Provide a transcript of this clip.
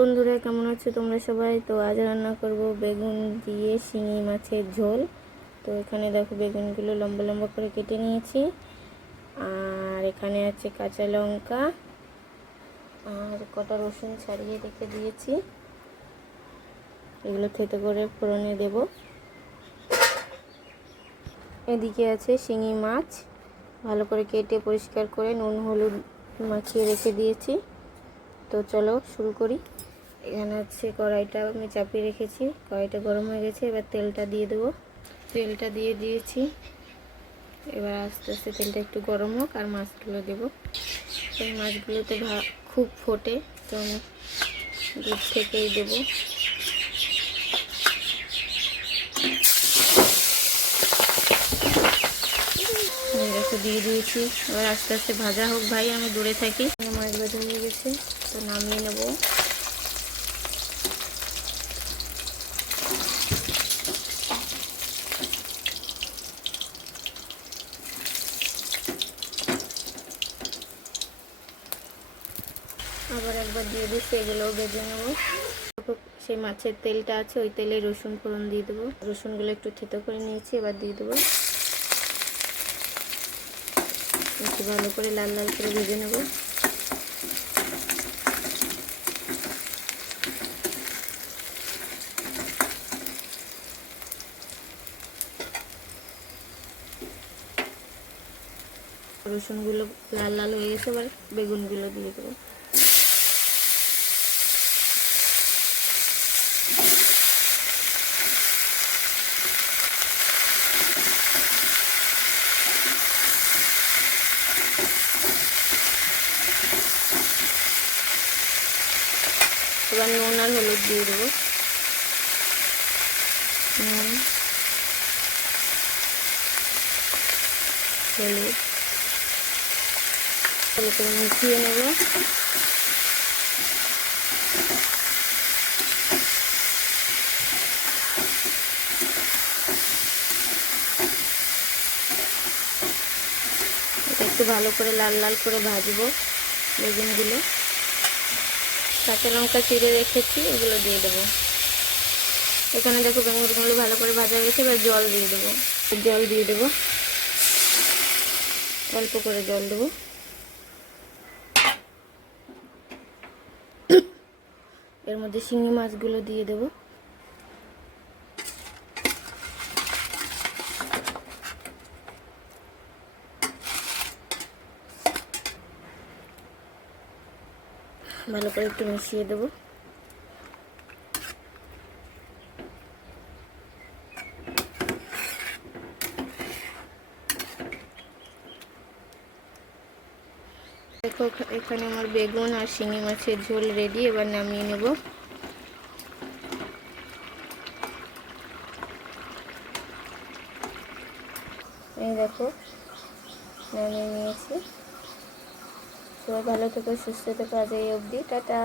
বন্ধুরা কেমন আছো তোমরা সবাই? তো আজ রান্না করব বেগুন দিয়ে শিঙি মাছের ঝোল। তো এখানে দেখো বেগুনগুলো লম্বা লম্বা করে কেটে নিয়েছি, আর এখানে আছে কাঁচা লঙ্কা আর কটা রসুন ছাড়িয়ে রেখে দিয়েছি। এগুলো থেতো করে ফোড়নে দেব। এদিকে আছে শিঙি মাছ, ভালো করে কেটে পরিষ্কার করে নুন হলুদ মাখিয়ে রেখে দিয়েছি। তো চলো শুরু করি। এখানে আছে কড়াইটা আমি চাপিয়ে রেখেছি, কড়াইটা গরম হয়ে গেছে। এবার তেলটা দিয়ে দেবো। তেলটা দিয়ে দিয়েছি, এবার আস্তে আস্তে তেলটা একটু গরম হোক আর মাছগুলো দেবো। এই মাছগুলোতে খুব ফোটে, তো আমি দুধ থেকেই দেবো। একটু দিয়ে দিয়েছি, এবার আস্তে আস্তে ভাজা হোক ভাই, আমি দূরে থাকি। মাছ ভাজা হয়ে গেছে, তো নামিয়ে নেবো। আবার একবার দিয়ে দিচ্ছি, এগুলোও ভেজে নেবো। সেই মাছের তেলটা আছে, ওই তেলে রসুন ফোড়ন দিয়ে দেবো। রসুনগুলো একটু থেতো করে নিয়েছি, এবার দিয়ে দেবো। একটু ভালো করে লাল লাল করে ভেজে নেব। রসুনগুলো লাল লাল হয়ে গেছে, এবার বেগুনগুলো দিয়ে দেবো। এবার নুন আর হলুদ দিয়ে দেবো। নুন হলুদ ভালো করে মিশিয়ে নেব। এটা একটু ভালো করে লাল লাল করে ভাজবো বেগুনগুলো। কাঁচা লঙ্কা চিড়ে রেখেছি, এগুলো দিয়ে দেবো। এখানে দেখো বেগুনগুলো ভালো করে ভাজা হয়েছে, এবার জল দিয়ে দেবো। জল দিয়ে দেবো, অল্প করে জল দেবো। এর মধ্যে শিঙি মাছগুলো দিয়ে দেবো। ভালো করে একটু মিশিয়ে দেবো। দেখো এখানে আমার বেগুন আর শিঙি মাছের ঝোল রেডি, এবার নামিয়ে নেব। এই দেখো নামিয়ে নিয়েছি। সবাই ভালো থেকো, সুস্থ থেকো, আজ এই অবধি, টাটা।